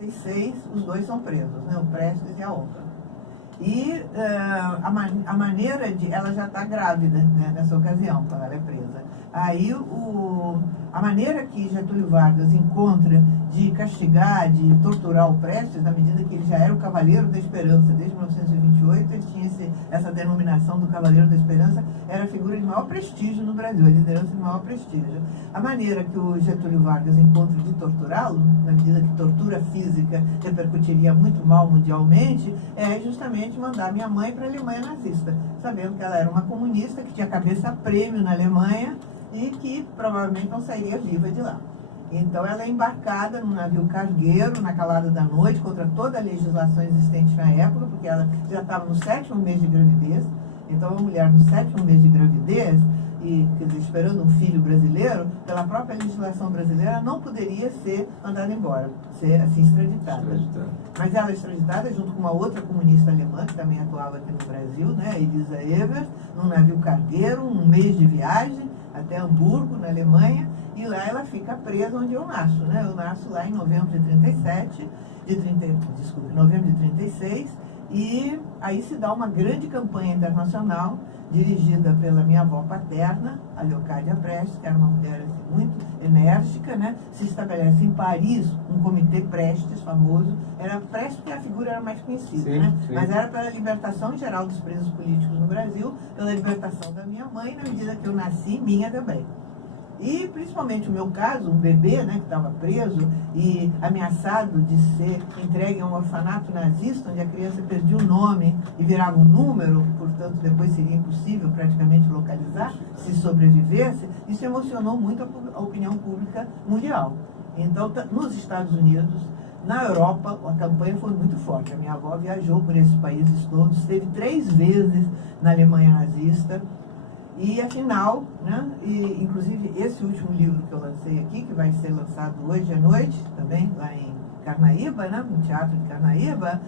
1936, os dois são presos, né? O Prestes e a Olga. E a maneira de... Ela já está grávida, né, nessa ocasião, quando ela é presa. Aí a maneira que Getúlio Vargas encontra de castigar, de torturar o Prestes, na medida que ele já era o Cavaleiro da Esperança, desde 1928, ele tinha essa denominação do Cavaleiro da Esperança, era a figura de maior prestígio no Brasil, a liderança de maior prestígio. A maneira que o Getúlio Vargas encontra de torturá-lo, na medida que tortura física repercutiria muito mal mundialmente, é justamente mandar minha mãe para a Alemanha nazista, sabendo que ela era uma comunista, que tinha cabeça a prêmio na Alemanha e que provavelmente não sairia viva de lá. Então ela é embarcada num navio cargueiro na calada da noite, contra toda a legislação existente na época, porque ela já estava no 7º mês de gravidez. Então a mulher no 7º mês de gravidez, e quer dizer, esperando um filho brasileiro, pela própria legislação brasileira, não poderia ser mandada embora, ser assim extraditada. Mas ela é extraditada junto com uma outra comunista alemã, que também atuava aqui no Brasil, né, Elisa Evers, num navio cargueiro, um mês de viagem até Hamburgo, na Alemanha, e lá ela fica presa onde eu nasço, né? Eu nasço lá em novembro de 37, novembro de 36, e aí se dá uma grande campanha internacional, dirigida pela minha avó paterna, a Leocádia Prestes, que era uma mulher assim, muito enérgica, né? Se estabelece em Paris um comitê Prestes famoso, era Prestes porque a figura era mais conhecida, sim, né? Sim. Mas era pela libertação em geral dos presos políticos no Brasil, pela libertação da minha mãe, na medida que eu nasci, minha também. E principalmente o meu caso, um bebê, né, que estava preso e ameaçado de ser entregue a um orfanato nazista, onde a criança perdia o nome e virava um número, portanto depois seria impossível praticamente localizar se sobrevivesse, isso emocionou muito a opinião pública mundial. Então, nos Estados Unidos, na Europa, a campanha foi muito forte. A minha avó viajou por esses países todos, esteve 3 vezes na Alemanha nazista. E afinal, né, e inclusive esse último livro que eu lancei aqui, que vai ser lançado hoje à noite, também lá em Carnaíba, né, no Teatro de Carnaíba,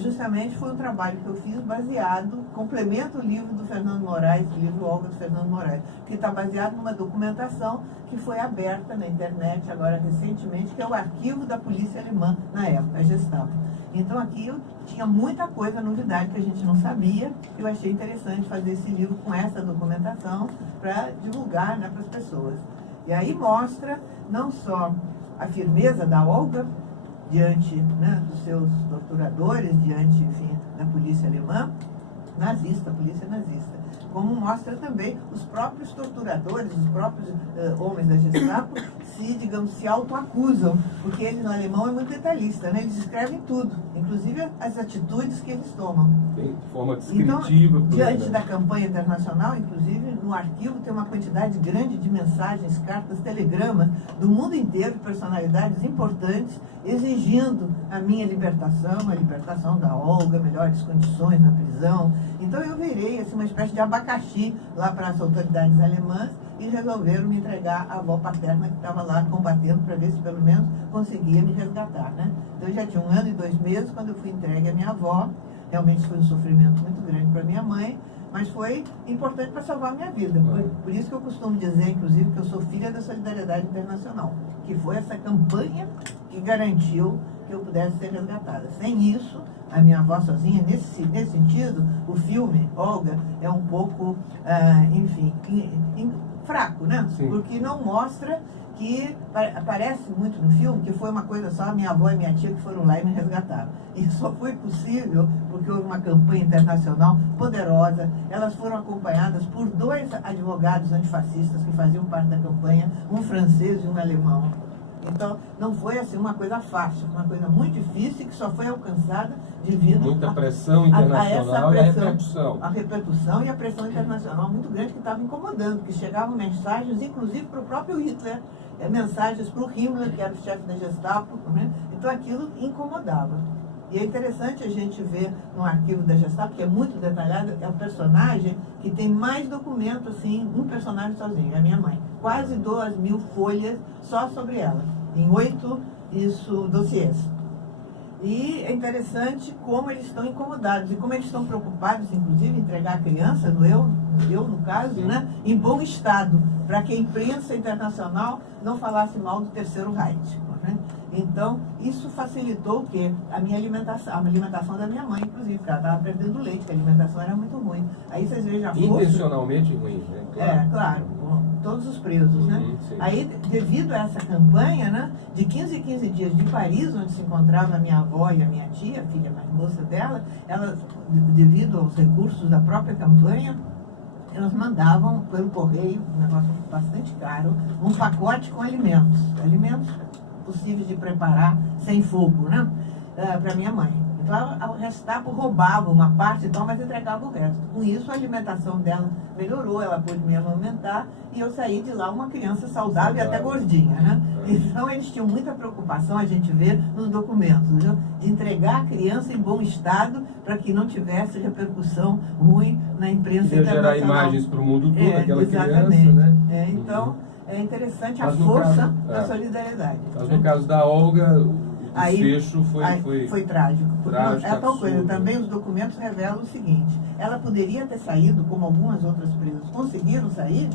justamente foi um trabalho que eu fiz baseado, complementa o livro do Fernando Moraes, o livro Olga do Fernando Moraes, que está baseado numa documentação que foi aberta na internet agora recentemente, que é o arquivo da polícia alemã na época, a Gestapo. Então aqui eu tinha muita coisa, novidade que a gente não sabia. Eu achei interessante fazer esse livro com essa documentação para divulgar, né, para as pessoas. E aí mostra não só a firmeza da Olga diante, né, dos seus torturadores, diante, enfim, da polícia alemã, nazista, polícia nazista, como mostra também os próprios torturadores, os próprios homens da Gestapo se autoacusam, porque ele no alemão é muito detalhista, né? Eles escrevem tudo, inclusive as atitudes que eles tomam. De forma descritiva. Então, diante da campanha internacional, inclusive no arquivo tem uma quantidade grande de mensagens, cartas, telegramas do mundo inteiro, de personalidades importantes, exigindo a minha libertação, a libertação da Olga, melhores condições na prisão. Então eu virei assim, uma espécie de abacaxi lá para as autoridades alemãs e resolveram me entregar a avó paterna que estava lá combatendo para ver se pelo menos conseguia me resgatar, né? Então eu já tinha 1 ano e 2 meses quando eu fui entregue à minha avó. Realmente foi um sofrimento muito grande para minha mãe, mas foi importante para salvar a minha vida. Por isso que eu costumo dizer, inclusive, que eu sou filha da Solidariedade Internacional, que foi essa campanha que garantiu que eu pudesse ser resgatada. Sem isso, a minha avó sozinha, nesse sentido, o filme, Olga, é um pouco, enfim, fraco, né? Sim. Porque não mostra que aparece muito no filme que foi uma coisa só, a minha avó e minha tia que foram lá e me resgataram. E só foi possível porque houve uma campanha internacional poderosa. Elas foram acompanhadas por 2 advogados antifascistas que faziam parte da campanha, um francês e um alemão. Então, não foi assim uma coisa fácil, uma coisa muito difícil que só foi alcançada devido muita pressão internacional a e a repercussão. A repercussão e a pressão internacional muito grande que estava incomodando, que chegavam mensagens, inclusive para o próprio Hitler, mensagens para o Himmler, que era o chefe da Gestapo, né? Então aquilo incomodava. E é interessante a gente ver no arquivo da Gestapo, que é muito detalhado, é o personagem que tem mais documento, assim, um personagem sozinho, é a minha mãe. Quase 2.000 folhas só sobre ela, em 8 dossiês. E é interessante como eles estão incomodados e como eles estão preocupados, inclusive, em entregar a criança, eu no caso, né, em bom estado, para que a imprensa internacional não falasse mal do Terceiro Reich. né? Então, isso facilitou o quê? A alimentação da minha mãe, inclusive, porque ela estava perdendo leite, que a alimentação era muito ruim. Aí vocês vejam a força... Intencionalmente ruim, né? Claro. Claro, com todos os presos, né? Sim. Aí, devido a essa campanha, né, de 15 em 15 dias de Paris, onde se encontrava a minha avó e a minha tia, a filha mais moça dela, elas, devido aos recursos da própria campanha, elas mandavam pelo correio, um negócio bastante caro, um pacote com alimentos possíveis de preparar sem fogo, né, para minha mãe. Então, a Gestapo roubava uma parte, então, mas entregava o resto. Com isso, a alimentação dela melhorou, ela pôde me amamentar e eu saí de lá uma criança saudável e até gordinha, né? Então, eles tinham muita preocupação, a gente vê nos documentos, viu? De entregar a criança em bom estado para que não tivesse repercussão ruim na imprensa internacional. Gerar imagens para o mundo todo, aquela exatamente. Criança, né? Então, é interessante a força da solidariedade. Mas no caso da Olga... O desfecho foi trágico. Trágico, é tal coisa. absurdo. Também os documentos revelam o seguinte: ela poderia ter saído, como algumas outras presas conseguiram sair,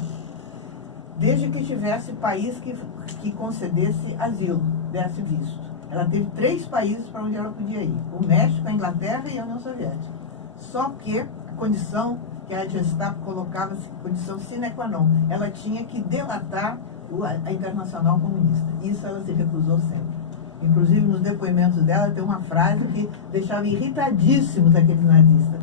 desde que tivesse país que concedesse asilo, desse visto. Ela teve 3 países para onde ela podia ir: o México, a Inglaterra e a União Soviética. Só que a condição que a Gestapo colocava, condição sine qua non, ela tinha que delatar a Internacional Comunista. Isso ela se recusou sempre. Inclusive, nos depoimentos dela, tem uma frase que deixava irritadíssimos aqueles nazistas.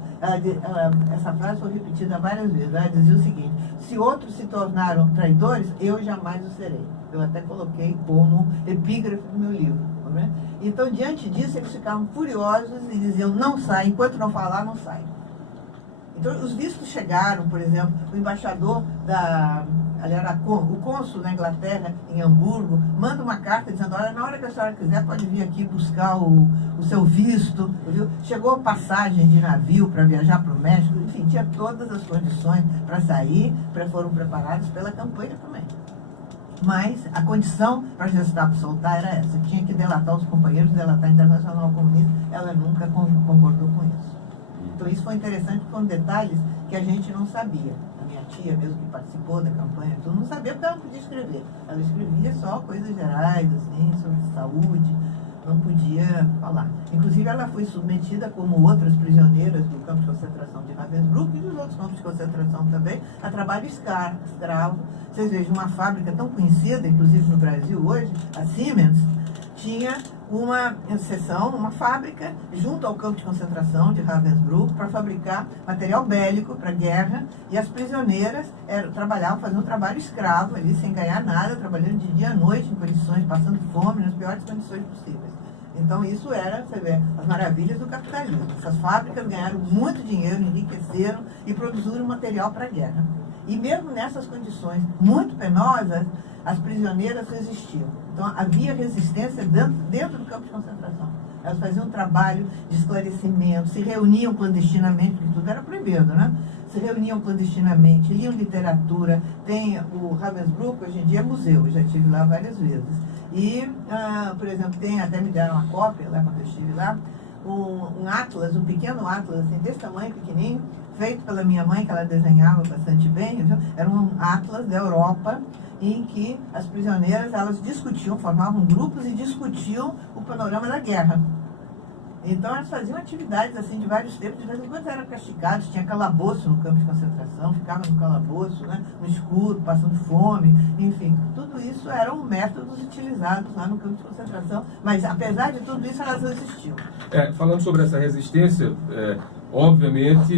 Essa frase foi repetida várias vezes. Ela dizia o seguinte: se outros se tornaram traidores, eu jamais o serei. Eu até coloquei como epígrafe do meu livro. Não é? Então, diante disso, eles ficavam furiosos e diziam: não sai, enquanto não falar, não sai. Então, os vistos chegaram, por exemplo, o embaixador o cônsul da Inglaterra, em Hamburgo, manda uma carta dizendo: olha, na hora que a senhora quiser, pode vir aqui buscar o seu visto. Viu? Chegou passagem de navio para viajar para o México, enfim, tinha todas as condições para sair, foram preparadas pela campanha também. Mas a condição para a Gestapo soltar era essa: tinha que delatar os companheiros, delatar a Internacional Comunista. Ela nunca concordou com isso. Então, isso foi interessante, com detalhes que a gente não sabia. A minha tia, mesmo que participou da campanha, tudo, não sabia porque ela não podia escrever. Ela escrevia só coisas gerais, assim, sobre saúde, não podia falar. Inclusive, ela foi submetida, como outras prisioneiras do campo de concentração de Ravensbrück e dos outros campos de concentração também, a trabalho escravo. Vocês vejam, uma fábrica tão conhecida, inclusive no Brasil hoje, a Siemens, tinha uma seção, uma fábrica, junto ao campo de concentração de Ravensbrück, para fabricar material bélico para a guerra, e as prisioneiras trabalhavam, faziam um trabalho escravo ali, sem ganhar nada, trabalhando de dia à noite, em condições, passando fome, nas piores condições possíveis. Então, isso era, você vê, as maravilhas do capitalismo. Essas fábricas ganharam muito dinheiro, enriqueceram e produziram material para a guerra. E mesmo nessas condições muito penosas, as prisioneiras resistiam. Então, havia resistência dentro do campo de concentração. Elas faziam um trabalho de esclarecimento, se reuniam clandestinamente, porque tudo era proibido, né? Se reuniam clandestinamente, liam literatura. Tem o Ravensbrück, hoje em dia é museu, eu já estive lá várias vezes. E, por exemplo, até me deram uma cópia, lá quando eu estive lá, um atlas, um pequeno atlas, assim, desse tamanho, pequenininho, feito pela minha mãe, que ela desenhava bastante bem, viu? Era um atlas da Europa, em que as prisioneiras, elas discutiam, formavam grupos e discutiam o panorama da guerra. Então, elas faziam atividades assim de vários tipos, de vez em quando eram castigados, tinha calabouço no campo de concentração, ficavam no calabouço, né, no escuro, passando fome, enfim. Tudo isso eram métodos utilizados lá no campo de concentração, mas apesar de tudo isso, elas resistiam. Falando sobre essa resistência, obviamente,